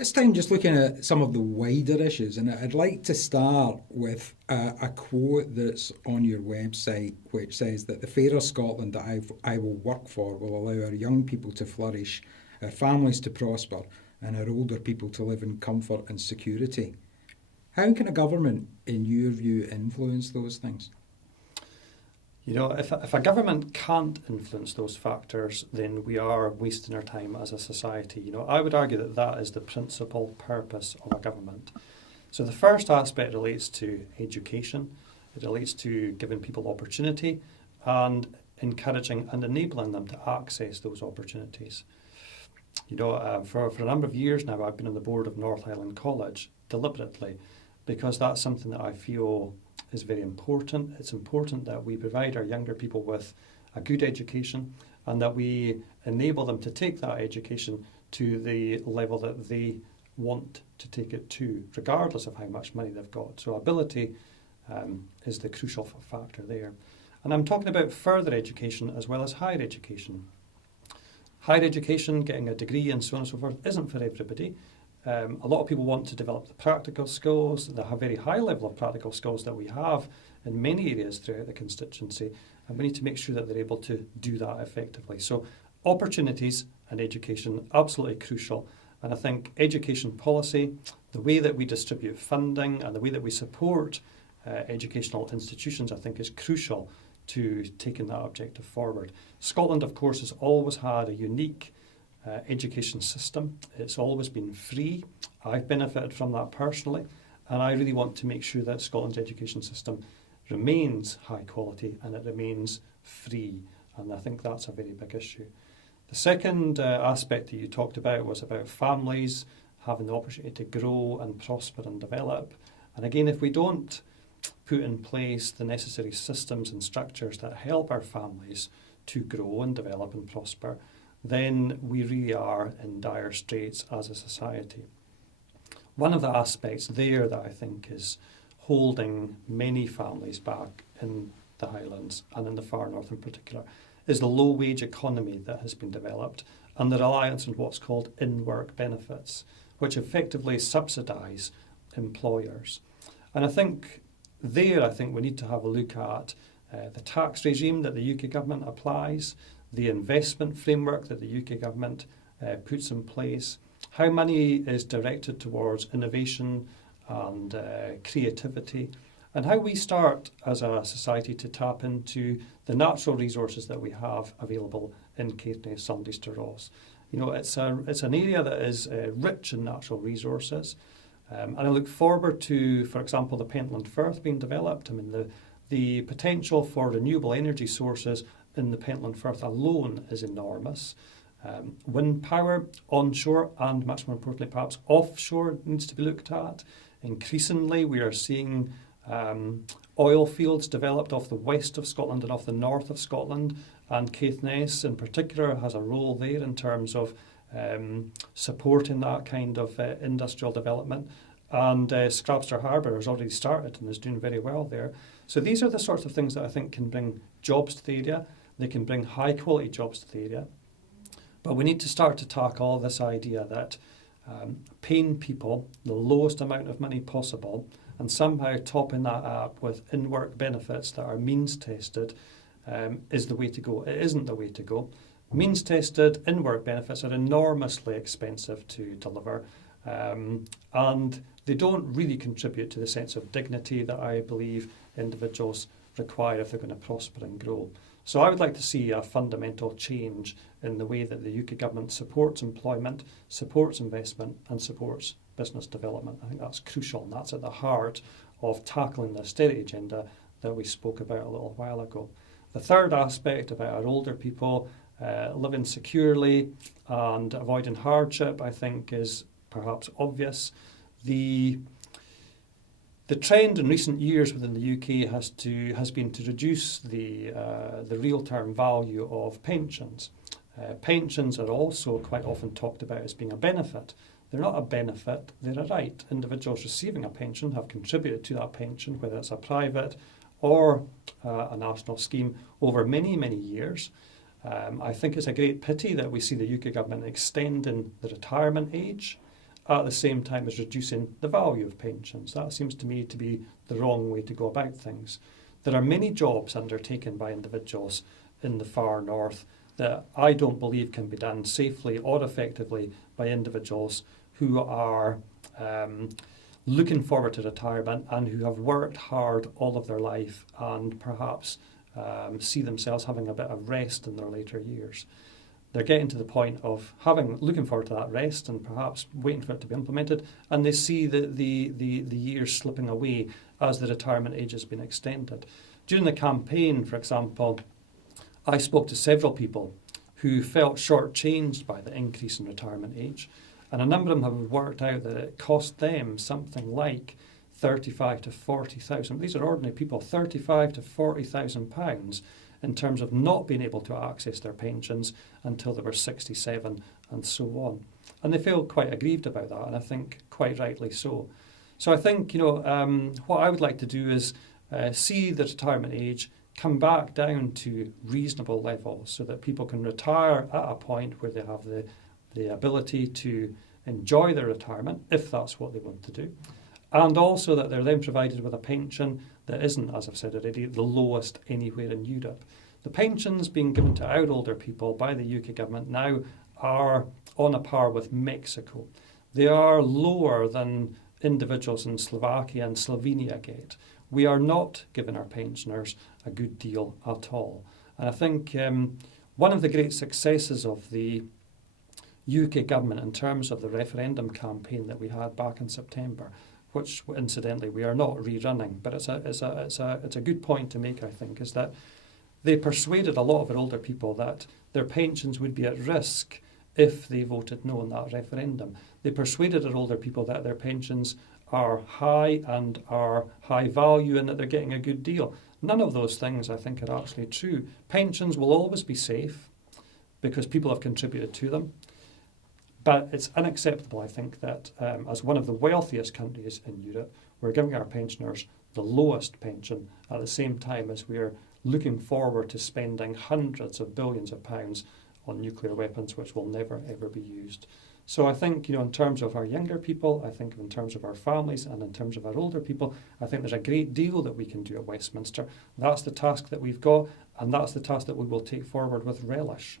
This time, just looking at some of the wider issues, and I'd like to start with a quote that's on your website, which says that the fairer Scotland that I will work for will allow our young people to flourish, our families to prosper, and our older people to live in comfort and security. How can a government, in your view, influence those things? You know, if a government can't influence those factors, then we are wasting our time as a society. You know, I would argue that that is the principal purpose of a government. So the first aspect relates to education. It relates to giving people opportunity and encouraging and enabling them to access those opportunities. You know, for a number of years now, I've been on the board of North Highland College deliberately because that's something that I feel is very important. It's important that we provide our younger people with a good education and that we enable them to take that education to the level that they want to take it to, regardless of how much money they've got. So ability is the crucial factor there. And I'm talking about further education as well as higher education. Higher education, getting a degree and so on and so forth, isn't for everybody. A lot of people want to develop the practical skills, the very high level of practical skills that we have in many areas throughout the constituency, and we need to make sure that they're able to do that effectively. So opportunities and education, absolutely crucial. And I think education policy, the way that we distribute funding and the way that we support educational institutions, I think is crucial to taking that objective forward. Scotland, of course, has always had a unique education system. It's always been free. I've benefited from that personally, and I really want to make sure that Scotland's education system remains high quality and it remains free, and I think that's a very big issue. The second aspect that you talked about was about families having the opportunity to grow and prosper and develop. And again, if we don't put in place the necessary systems and structures that help our families to grow and develop and prosper, then we really are in dire straits as a society. One of the aspects there that I think is holding many families back in the Highlands and in the far north in particular is the low-wage economy that has been developed and the reliance on what's called in-work benefits, which effectively subsidise employers. And I think we need to have a look at the tax regime that the UK government applies, the investment framework that the UK government puts in place, how money is directed towards innovation and creativity, and how we start as a society to tap into the natural resources that we have available in Caithness, Sundays to Ross. You know, it's an area that is rich in natural resources, and I look forward to, for example, the Pentland Firth being developed. I mean, the potential for renewable energy sources in the Pentland Firth alone is enormous. Wind power onshore and, much more importantly, perhaps offshore needs to be looked at. Increasingly, we are seeing oil fields developed off the west of Scotland and off the north of Scotland, and Caithness in particular has a role there in terms of supporting that kind of industrial development. And Scrabster Harbour has already started and is doing very well there. So these are the sorts of things that I think can bring jobs to the area. They can bring high quality jobs to the area. But we need to start to tackle this idea that paying people the lowest amount of money possible and somehow topping that up with in-work benefits that are means-tested is the way to go. It isn't the way to go. Means-tested in-work benefits are enormously expensive to deliver, and they don't really contribute to the sense of dignity that I believe individuals require if they're going to prosper and grow. So I would like to see a fundamental change in the way that the UK government supports employment, supports investment and supports business development. I think that's crucial, and that's at the heart of tackling the austerity agenda that we spoke about a little while ago. The third aspect about our older people living securely and avoiding hardship, I think, is perhaps obvious. The trend in recent years within the UK has been to reduce the real term value of pensions. Pensions are also quite often talked about as being a benefit. They're not a benefit, they're a right. Individuals receiving a pension have contributed to that pension, whether it's a private or a national scheme, over many, many years. I think it's a great pity that we see the UK government extending the retirement age at the same time as reducing the value of pensions. That seems to me to be the wrong way to go about things. There are many jobs undertaken by individuals in the far north that I don't believe can be done safely or effectively by individuals who are looking forward to retirement and who have worked hard all of their life and perhaps see themselves having a bit of rest in their later years. They're getting to the point of looking forward to that rest and perhaps waiting for it to be implemented, and they see the years slipping away as the retirement age has been extended. During the campaign, for example, I spoke to several people who felt shortchanged by the increase in retirement age, and a number of them have worked out that it cost them something like 35 to 40,000. These are ordinary people, 35 to 40,000 pounds in terms of not being able to access their pensions until they were 67 and so on. And they feel quite aggrieved about that, and I think quite rightly so. So I think, what I would like to do is see the retirement age come back down to reasonable levels so that people can retire at a point where they have the ability to enjoy their retirement, if that's what they want to do, and also that they're then provided with a pension that isn't, as I've said already, the lowest anywhere in Europe. The pensions being given to our older people by the UK government now are on a par with Mexico. They are lower than individuals in Slovakia and Slovenia get. We are not giving our pensioners a good deal at all. And I think one of the great successes of the UK government in terms of the referendum campaign that we had back in September, which incidentally we are not rerunning, but it's a good point to make, I think, is that they persuaded a lot of our older people that their pensions would be at risk if they voted no in that referendum. They persuaded our older people that their pensions are high and are high value and that they're getting a good deal. None of those things, I think, are actually true. Pensions will always be safe because people have contributed to them. But it's unacceptable, I think, that as one of the wealthiest countries in Europe, we're giving our pensioners the lowest pension at the same time as we're looking forward to spending hundreds of billions of pounds on nuclear weapons, which will never, ever be used. So I think, in terms of our younger people, I think in terms of our families and in terms of our older people, I think there's a great deal that we can do at Westminster. That's the task that we've got, and that's the task that we will take forward with relish.